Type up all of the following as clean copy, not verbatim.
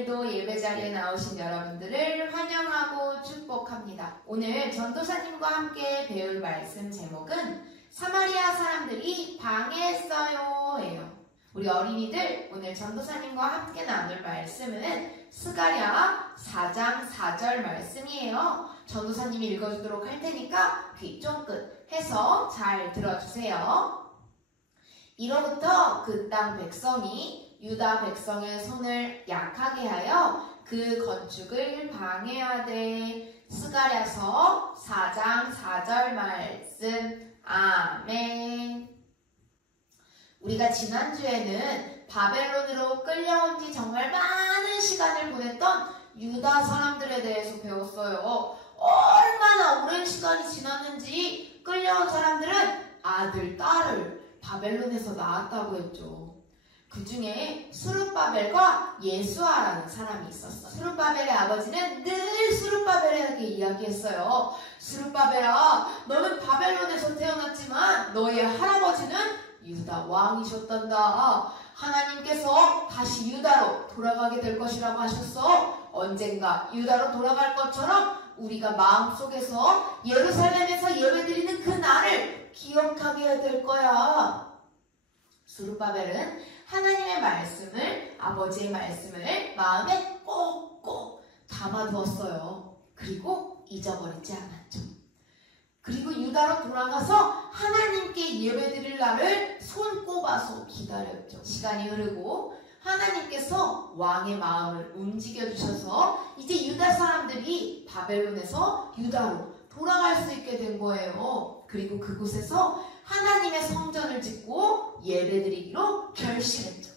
오늘도 예배 자리에 나오신 여러분들을 환영하고 축복합니다. 오늘 전도사님과 함께 배울 말씀 제목은 사마리아 사람들이 방해했어요 예요. 우리 어린이들 오늘 전도사님과 함께 나눌 말씀은 스가랴 4장 4절 말씀이에요. 전도사님이 읽어주도록 할 테니까 귀 쫑긋 해서 잘 들어주세요. 이로부터 그 땅 백성이 유다 백성의 손을 약하게 하여 그 건축을 방해하되. 스가랴서 4장 4절 말씀. 아멘. 우리가 지난주에는 바벨론으로 끌려온 지 정말 많은 시간을 보냈던 유다 사람들에 대해서 배웠어요. 얼마나 오랜 시간이 지났는지 끌려온 사람들은 아들, 딸을 바벨론에서 낳았다고 했죠. 그 중에 스룹바벨과 예수아라는 사람이 있었어. 스룹바벨의 아버지는 늘 스룹바벨에게 이야기했어요. 스룹바벨아, 너는 바벨론에서 태어났지만 너의 할아버지는 유다 왕이셨단다. 하나님께서 다시 유다로 돌아가게 될 것이라고 하셨어. 언젠가 유다로 돌아갈 것처럼 우리가 마음속에서 예루살렘에서 예배드리는 그 날을 기억하게 해야 될 거야. 스룹바벨은 하나님의 말씀을, 아버지의 말씀을 마음에 꼭꼭 담아두었어요. 그리고 잊어버리지 않았죠. 그리고 유다로 돌아가서 하나님께 예배드릴 날을 손꼽아서 기다렸죠. 시간이 흐르고 하나님께서 왕의 마음을 움직여주셔서 이제 유다 사람들이 바벨론에서 유다로 돌아갈 수 있게 된 거예요. 그리고 그곳에서 하나님의 성전을 짓고 예배드리기로 결심했죠.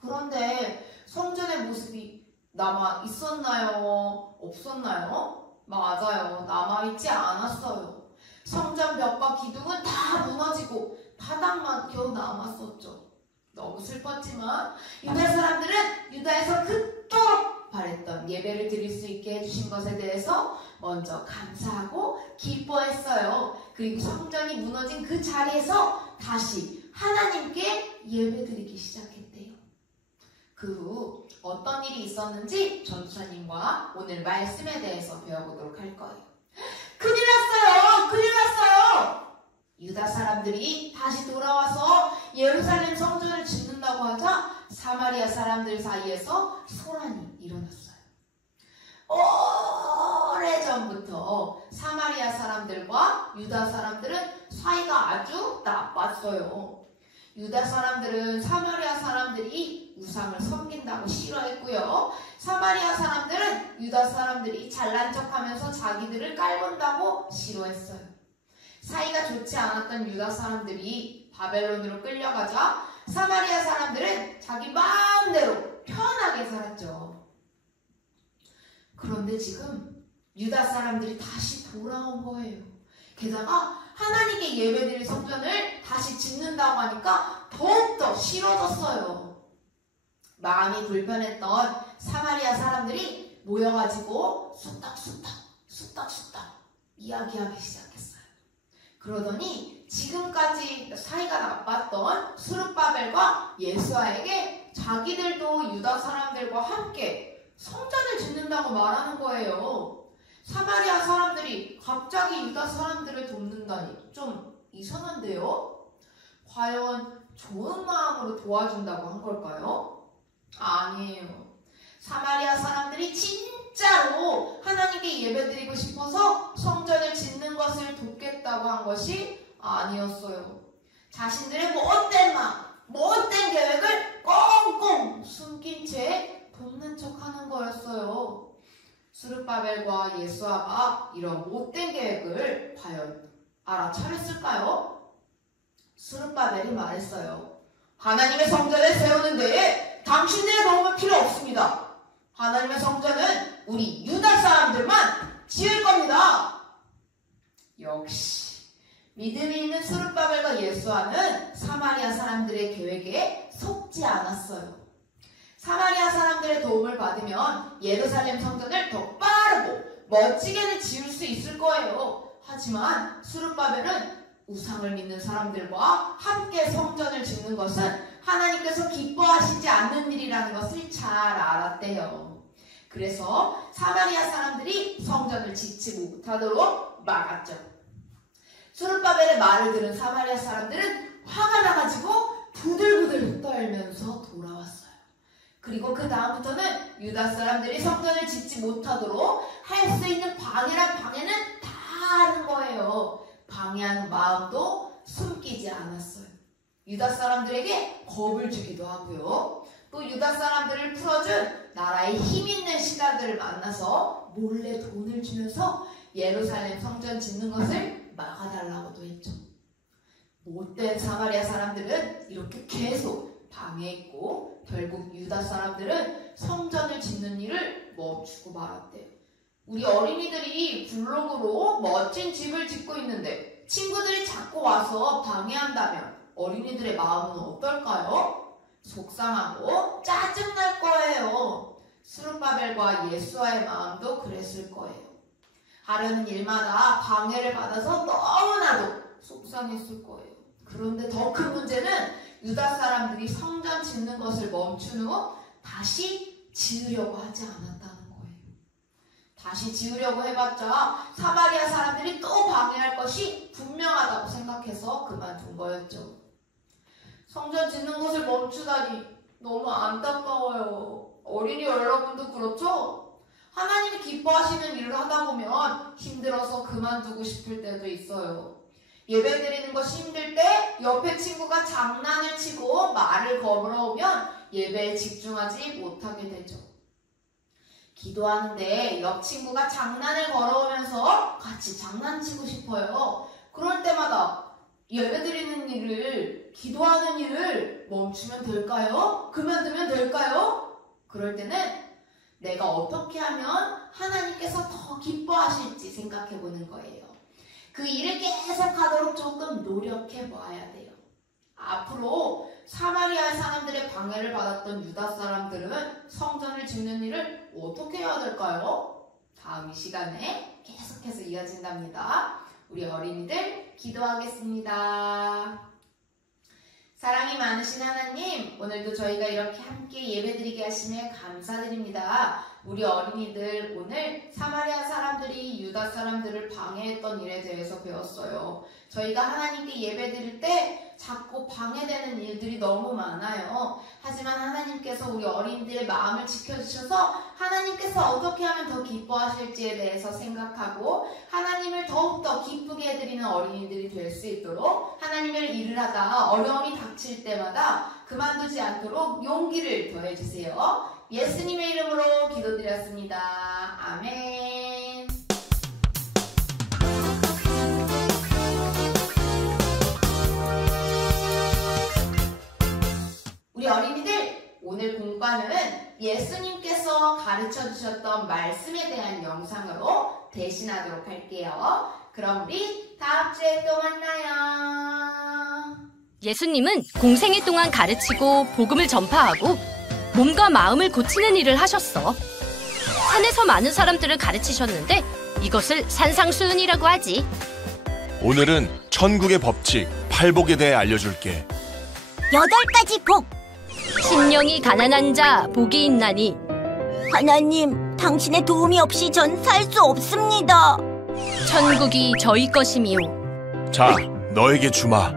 그런데 성전의 모습이 남아 있었나요? 없었나요? 맞아요. 남아있지 않았어요. 성전 벽과 기둥은 다 무너지고 바닥만 겨우 남았었죠. 너무 슬펐지만 유다 사람들은 유다에서 그토록 바랬던 예배를 드릴 수 있게 해주신 것에 대해서 먼저 감사하고 기뻐했어요. 그리고 성전이 무너진 그 자리에서 다시 하나님께 예배드리기 시작했대요. 그 후 어떤 일이 있었는지 전도사님과 오늘 말씀에 대해서 배워보도록 할 거예요. 큰일 났어요! 큰일 났어요! 유다 사람들이 다시 돌아와서 예루살렘 성전을 짓는다고 하자 사마리아 사람들 사이에서 소란이 일어났어요. 오래전부터 사마리아 사람들과 유다 사람들은 사이가 아주 나빴어요. 유다 사람들은 사마리아 사람들이 우상을 섬긴다고 싫어했고요. 사마리아 사람들은 유다 사람들이 잘난 척하면서 자기들을 깔본다고 싫어했어요. 사이가 좋지 않았던 유다 사람들이 바벨론으로 끌려가자 사마리아 사람들은 자기 마음대로 편하게 살았죠. 그런데 지금 유다 사람들이 다시 돌아온 거예요. 게다가 하나님께 예배드릴 성전을 다시 짓는다고 하니까 더욱더 싫어졌어요. 마음이 불편했던 사마리아 사람들이 모여가지고 수닥수닥 이야기하기 시작했어요. 그러더니 지금까지 사이가 나빴던 스룹바벨과 예수아에게 자기들도 유다 사람들과 함께 성전을 짓는다고 말하는 거예요. 사마리아 사람들이 갑자기 유다 사람들을 돕는다니 좀 이상한데요? 과연 좋은 마음으로 도와준다고 한 걸까요? 아니에요. 사마리아 사람들이 진짜로 하나님께 예배드리고 싶어서 성전을 짓는 것을 돕겠다고 한 것이 아니었어요. 자신들의 못된 마음, 못된 계획을 꽁꽁 숨긴 채 돕는 척하는 거였어요. 스룹바벨과 예수아가 이런 못된 계획을 과연 알아차렸을까요? 스룹바벨이 말했어요. 하나님의 성전을 세우는데 당신들의 도움은 필요 없습니다. 하나님의 성전은 우리 유다 사람들만 지을 겁니다. 역시 믿음이 있는 스룹바벨과 예수아는 사마리아 사람들의 계획에 속지 않았어요. 사마리아 사람들의 도움을 받으면 예루살렘 성전을 더 빠르고 멋지게는 지을 수 있을 거예요. 하지만 스룹바벨은 우상을 믿는 사람들과 함께 성전을 짓는 것은 하나님께서 기뻐하시지 않는 일이라는 것을 잘 알았대요. 그래서 사마리아 사람들이 성전을 짓지 못하도록 막았죠. 스룹바벨의 말을 들은 사마리아 사람들은 화가 나가지고 부들부들 떨면서 돌아왔어요. 그리고 그 다음부터는 유다 사람들이 성전을 짓지 못하도록 할 수 있는 방해란 방해는 다 하는 거예요. 방해하는 마음도 숨기지 않았어요. 유다 사람들에게 겁을 주기도 하고요. 또 유다 사람들을 풀어준 나라의 힘 있는 시가들을 만나서 몰래 돈을 주면서 예루살렘 성전 짓는 것을 막아달라고도 했죠. 못된 사마리아 사람들은 이렇게 계속 방해했고 결국 유다 사람들은 성전을 짓는 일을 멈추고 말았대요. 우리 어린이들이 블록으로 멋진 집을 짓고 있는데 친구들이 자꾸 와서 방해한다면 어린이들의 마음은 어떨까요? 속상하고 짜증날 거예요. 스룹바벨과 예수아의 마음도 그랬을 거예요. 하려는 일마다 방해를 받아서 너무나도 속상했을 거예요. 그런데 더 큰 문제는 유다 사람들이 성전 짓는 것을 멈춘 후 다시 지으려고 하지 않았다는 거예요. 다시 지으려고 해봤자 사마리아 사람들이 또 방해할 것이 분명하다고 생각해서 그만둔 거였죠. 성전 짓는 것을 멈추다니 너무 안타까워요. 어린이 여러분도 그렇죠? 하나님이 기뻐하시는 일을 하다 보면 힘들어서 그만두고 싶을 때도 있어요. 예배드리는 것이 힘들 때 옆에 친구가 장난을 치고 말을 거물어오면 예배에 집중하지 못하게 되죠. 기도하는데 옆 친구가 장난을 걸어오면서 같이 장난치고 싶어요. 그럴 때마다 예배드리는 일을, 기도하는 일을 멈추면 될까요? 그만두면 될까요? 그럴 때는 내가 어떻게 하면 하나님께서 더 기뻐하실지 생각해 보는 거예요. 그 일을 계속하도록 조금 노력해 봐야 돼요. 앞으로 사마리아 사람들의 방해를 받았던 유다 사람들은 성전을 짓는 일을 어떻게 해야 될까요? 다음 이 시간에 계속해서 이어진답니다. 우리 어린이들 기도하겠습니다. 사랑이 많으신 하나님, 오늘도 저희가 이렇게 함께 예배드리게 하심에 감사드립니다. 우리 어린이들 오늘 사마리아 사람들이 유다 사람들을 방해했던 일에 대해서 배웠어요. 저희가 하나님께 예배드릴 때 자꾸 방해되는 일들이 너무 많아요. 하지만 하나님께서 우리 어린이들의 마음을 지켜주셔서 하나님께서 어떻게 하면 더 기뻐하실지에 대해서 생각하고 하나님을 더욱더 기쁘게 해드리는 어린이들이 될 수 있도록 하나님의 일을 하다 어려움이 닥칠 때마다 그만두지 않도록 용기를 더해주세요. 예수님의 이름으로 기도드렸습니다. 아멘. 우리 어린이들, 오늘 공부는 예수님께서 가르쳐 주셨던 말씀에 대한 영상으로 대신하도록 할게요. 그럼 우리 다음 주에 또 만나요. 예수님은 공생애 동안 가르치고 복음을 전파하고 몸과 마음을 고치는 일을 하셨어. 산에서 많은 사람들을 가르치셨는데 이것을 산상수훈이라고 하지. 오늘은 천국의 법칙, 팔복에 대해 알려줄게. 8가지 복. 심령이 가난한 자 복이 있나니. 하나님, 당신의 도움이 없이 전 살 수 없습니다. 천국이 저희 것이미요. 자, 너에게 주마.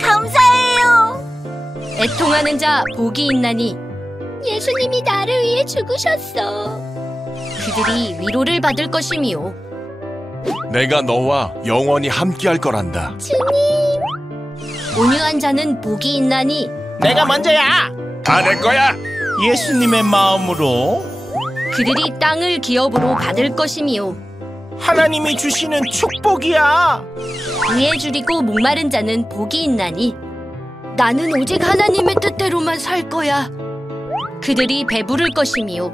감사해요. 애통하는 자 복이 있나니. 예수님이 나를 위해 죽으셨어. 그들이 위로를 받을 것이미요. 내가 너와 영원히 함께할 거란다. 주님. 온유한 자는 복이 있나니. 내가 먼저야. 다 내 거야. 예수님의 마음으로 그들이 땅을 기업으로 받을 것이미요. 하나님이 주시는 축복이야. 의에 줄이고 목마른 자는 복이 있나니. 나는 오직 하나님의 뜻대로만 살 거야. 그들이 배부를 것이미요.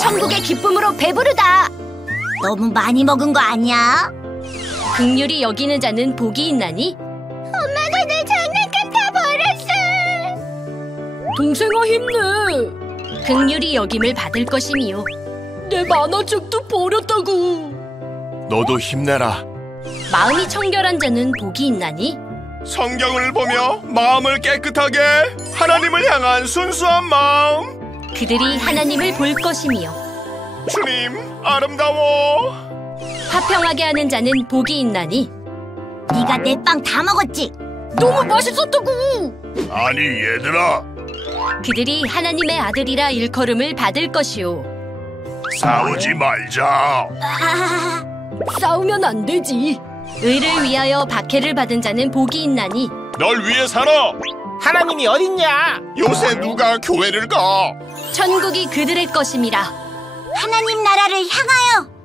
천국의 기쁨으로 배부르다. 너무 많이 먹은 거 아니야? 긍휼히 여기는 자는 복이 있나니. 엄마가 내 장난감 다 버렸어. 동생아 힘내. 긍휼히 여김을 받을 것이미요. 내 만화책도 버렸다고. 너도 힘내라. 마음이 청결한 자는 복이 있나니. 성경을 보며 마음을 깨끗하게 하나님을 향한 순수한 마음. 그들이 하나님을 볼 것이며 주님, 아름다워. 화평하게 하는 자는 복이 있나니. 네가 내 빵 다 먹었지? 너무 맛있었다고. 아니, 얘들아. 그들이 하나님의 아들이라 일컬음을 받을 것이요. 싸우지 말자. 싸우면 안 되지. 의를 위하여 박해를 받은 자는 복이 있나니. 널 위해 살아. 하나님이 어딨냐? 요새 누가 교회를 가? 천국이 그들의 것임이라. 하나님 나라를 향하여